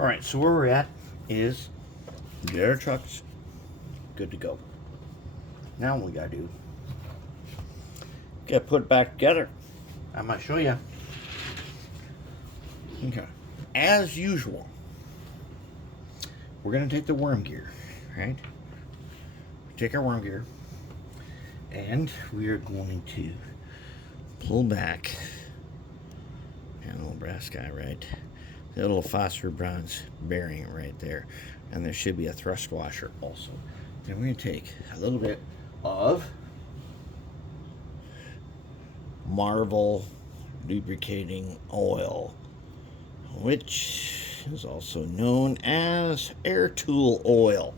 All right, so where we're at is get our trucks good to go. Now what we gotta do, gotta put it back together. I'm gonna show you. Okay, as usual, we're gonna take the worm gear, right? Take our worm gear, and we are going to pull back. And a little brass guy, right? The little phosphor bronze bearing right there, and there should be a thrust washer also. Then we're going to take a little bit of Marvel lubricating oil, which is also known as air tool oil.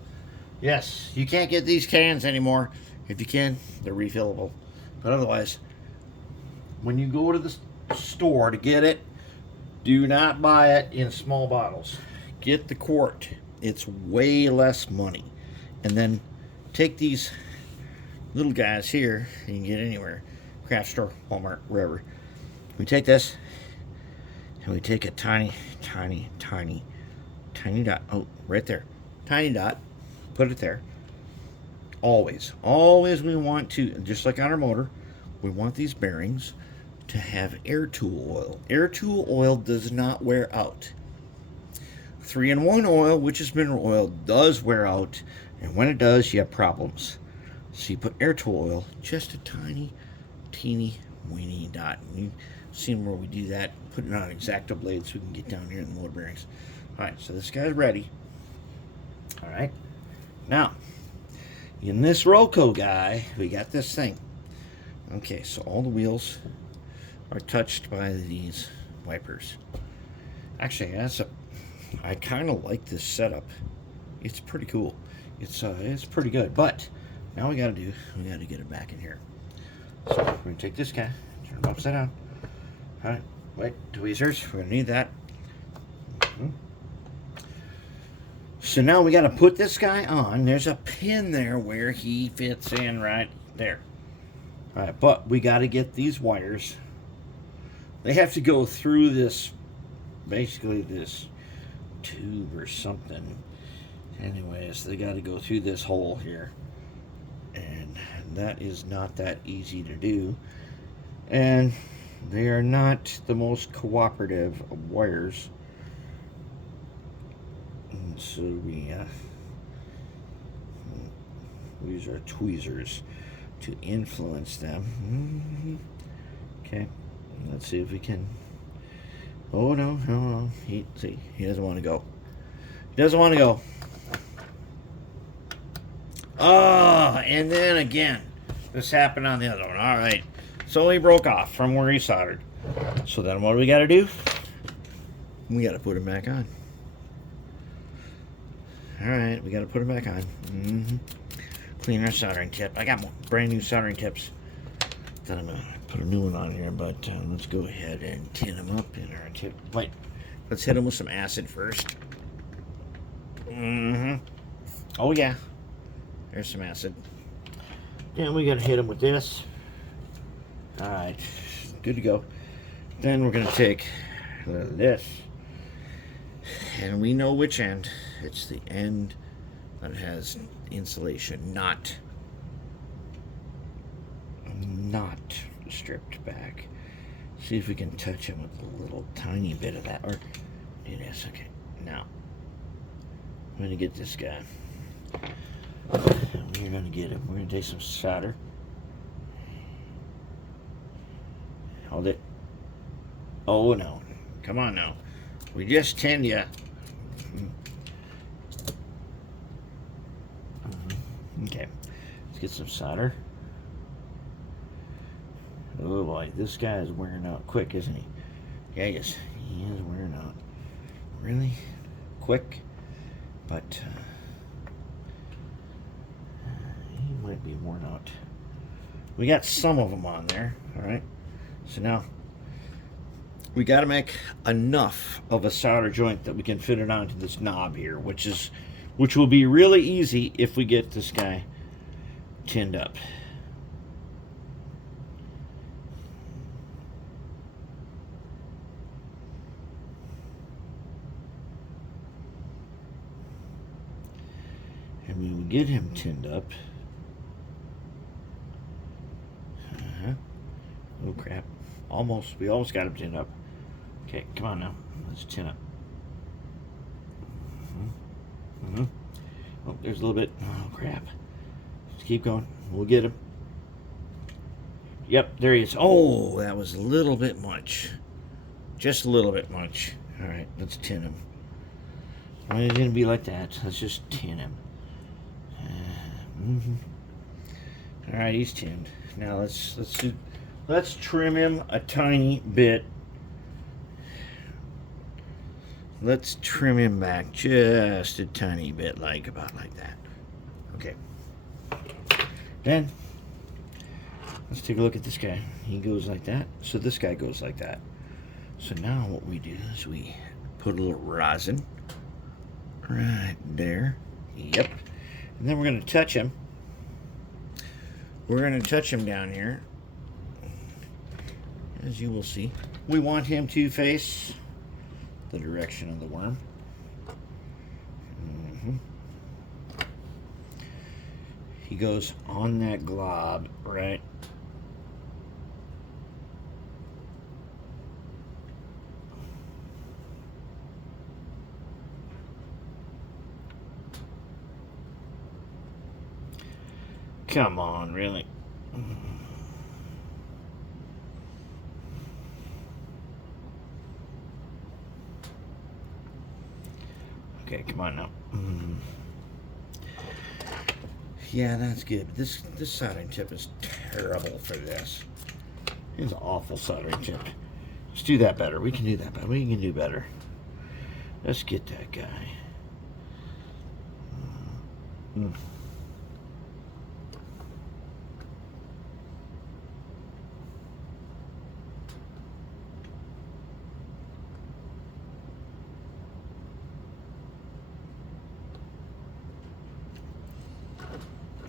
Yes, you can't get these cans anymore. If you can, they're refillable, but otherwise, when you go to the store to get it, do not buy it in small bottles. Get the quart. It's way less money. And then take these little guys here, you can get anywhere, craft store, Walmart, wherever. We take this and we take a tiny dot. Oh, right there. Tiny dot. Put it there. Always we want to, just like on our motor, we want these bearings to have air tool oil. Air tool oil does not wear out. 3-in-1 oil, which is mineral oil, does wear out, and when it does, you have problems. So you put air tool oil, just a teeny weeny dot. And you've seen where we do that, put it on X-Acto blades so we can get down here in the motor bearings. Alright, so this guy's ready. Alright, now, in this ROCO guy, we got this thing. Okay, so all the wheels are touched by these wipers. Actually, I kind of like this setup. It's pretty cool. It's pretty good. But now we gotta get it back in here. So we're gonna take this guy, turn it upside down. All right, wait, tweezers. We're gonna need that. So now we gotta put this guy on. There's a pin there where he fits in right there. All right, but we gotta get these wires. They have to go through this, basically this tube or something. Anyways, they got to go through this hole here. And that is not that easy to do. And they are not the most cooperative of wires. And so we use our tweezers to influence them. Okay. Let's see if we can. Oh no. He doesn't want to go. He doesn't want to go. Oh, and then again, this happened on the other one. All right. So he broke off from where he soldered. So then what do we got to do? We got to put him back on. All right, we got to put him back on. Clean our soldering tip. I got brand new soldering tips. Then I'm going to put a new one on here, but let's go ahead and tin them up in our tip. Wait, let's hit them with some acid first. Oh yeah, there's some acid. Then we gotta hit them with this. All right, good to go. Then we're gonna take this, and we know which end. It's the end that has insulation, not stripped back. See if we can touch him with a little tiny bit of that, or do this. Okay, now I'm gonna get this guy. We're gonna get him. We're gonna take some solder. Hold it. Oh no! Come on now. We just tinned you. Okay, let's get some solder. Oh boy, this guy is wearing out quick, isn't he? Yeah, yes, he is wearing out really quick, but he might be worn out. We got some of them on there, all right? So now we got to make enough of a solder joint that we can fit it onto this knob here, which will be really easy if we get this guy tinned up. and we will get him tinned up. Oh crap. Almost. We almost got him tinned up. Okay, come on now. Let's tin up. Oh, there's a little bit. Oh crap. Let's keep going. We'll get him. Yep, there he is. Oh, that was a little bit much. Just a little bit much. Alright, let's tin him. Why is it going to be like that? Let's just tin him. Alright, he's tinned. Now let's trim him a tiny bit. Let's trim him back just a tiny bit, about like that. Okay. Then let's take a look at this guy. He goes like that. So this guy goes like that. So now what we do is we put a little rosin right there. Yep. And then we're going to touch him. We're going to touch him down here. As you will see, we want him to face the direction of the worm. He goes on that glob, right? Come on, really? Okay, come on now. Yeah, that's good. This soldering tip is terrible for this. It's an awful soldering tip. Let's do that better. We can do that better. We can do better. Let's get that guy.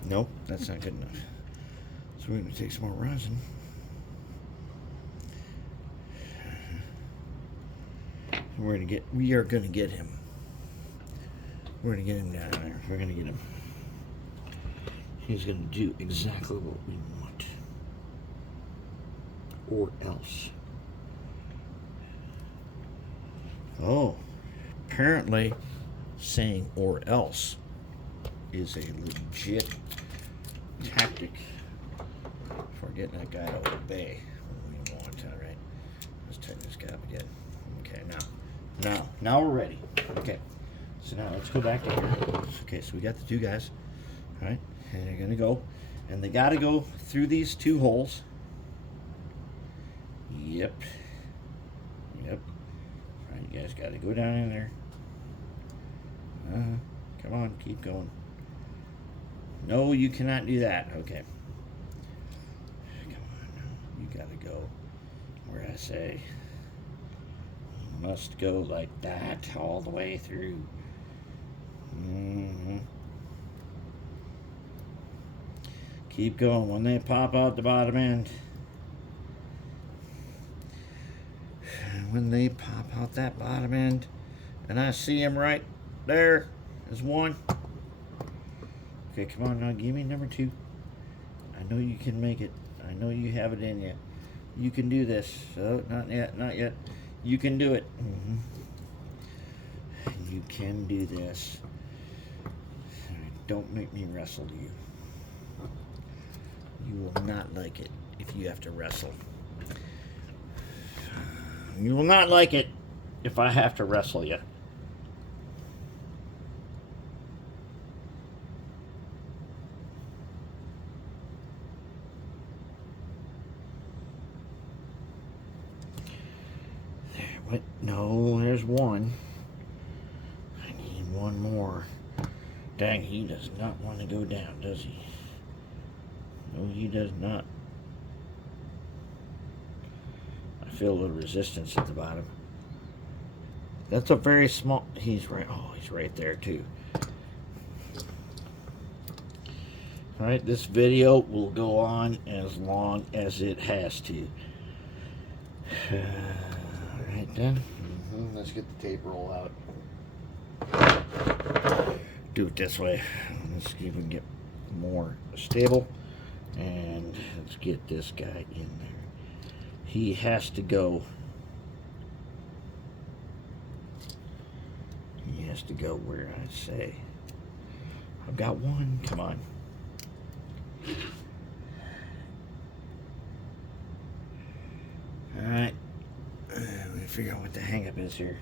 Nope, that's not good enough. So we're going to take some more rosin. We are going to get him. We're going to get him down there. We're going to get him. He's going to do exactly what we want. Or else. Oh, apparently saying or else is a legit tactic for getting that guy to obey when we want. All right, let's tighten this guy up again. Okay, now we're ready. Okay, so now let's go back to here. Okay, so we got the two guys. All right, and they're gonna go, and they gotta go through these two holes. Yep. All right, you guys gotta go down in there. Come on, keep going. No, you cannot do that. Okay. Come on. You gotta go where I say. You must go like that all the way through. Keep going. When they pop out the bottom end. When they pop out that bottom end, and I see him right there is one. Okay, come on now, give me number two. I know you can make it. I know you have it in you. You can do this. Oh, not yet, not yet. You can do it. You can do this. Don't make me wrestle you. You will not like it if you have to wrestle. You will not like it if I have to wrestle you. What? No, there's one. I need one more. Dang, he does not want to go down, does he? No, he does not. I feel a little resistance at the bottom. That's a very small... He's right... Oh, he's right there, too. Alright, this video will go on as long as it has to. Alright then, let's get the tape roll out. do it this way. Let's see if we can get more stable. And let's get this guy in there. He has to go. He has to go where I say. I've got one. Come on. All right. Let me figure out what the hang up is here.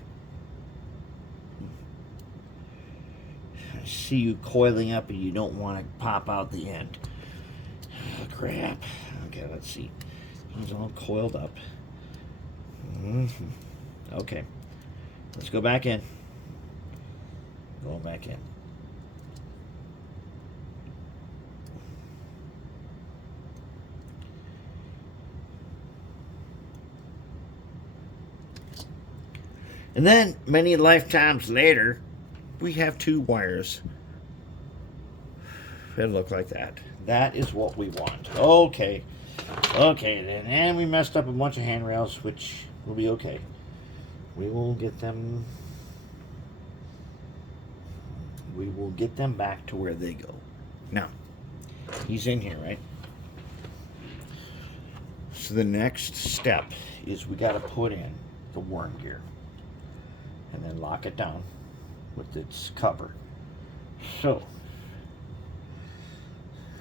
I see you coiling up and you don't want to pop out the end. Oh, crap. Okay, let's see. He's all coiled up. Okay. Let's go back in. Going back in. And then, many lifetimes later, we have two wires. It'll look like that. That is what we want. Okay. Okay, then. And we messed up a bunch of handrails, which will be okay. We will get them... We will get them back to where they go. Now, he's in here, right? So the next step is we got to put in the worm gear. And then lock it down with its cover. So,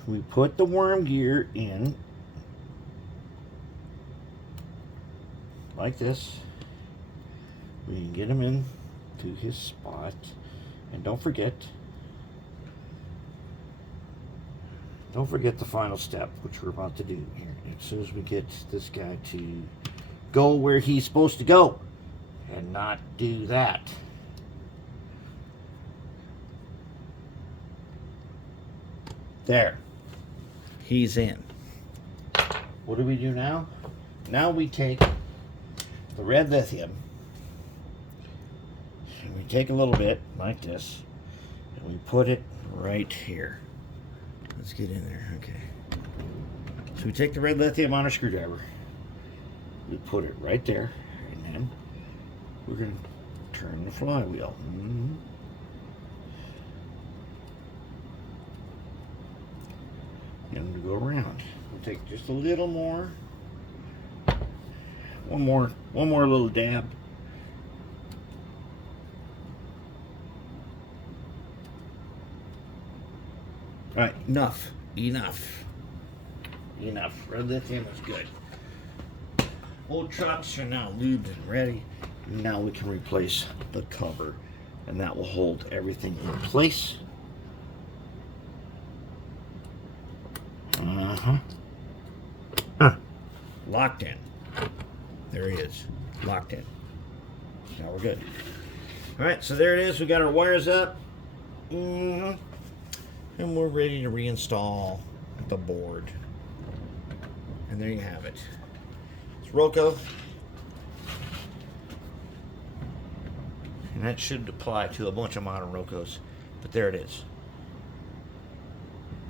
we put the worm gear in like this. We can get him in to his spot. And don't forget the final step, which we're about to do here. As soon as we get this guy to go where he's supposed to go and not do that. There. He's in. What do we do now? Now we take the red lithium and we take a little bit like this and we put it right here. Let's get in there. Okay. So we take the red lithium on a screwdriver. We put it right there, and then we're going to turn the flywheel. And we go around. We'll take just a little more. One more little dab. All right, enough. Red lithium is good. Old trucks are now lubed and ready. Now we can replace the cover, and that will hold everything in place. Locked in. There he is. Locked in. Now we're good. All right, so there it is. We got our wires up. And we're ready to reinstall the board. And there you have it. It's ROCO. And that should apply to a bunch of modern ROCOs. But there it is.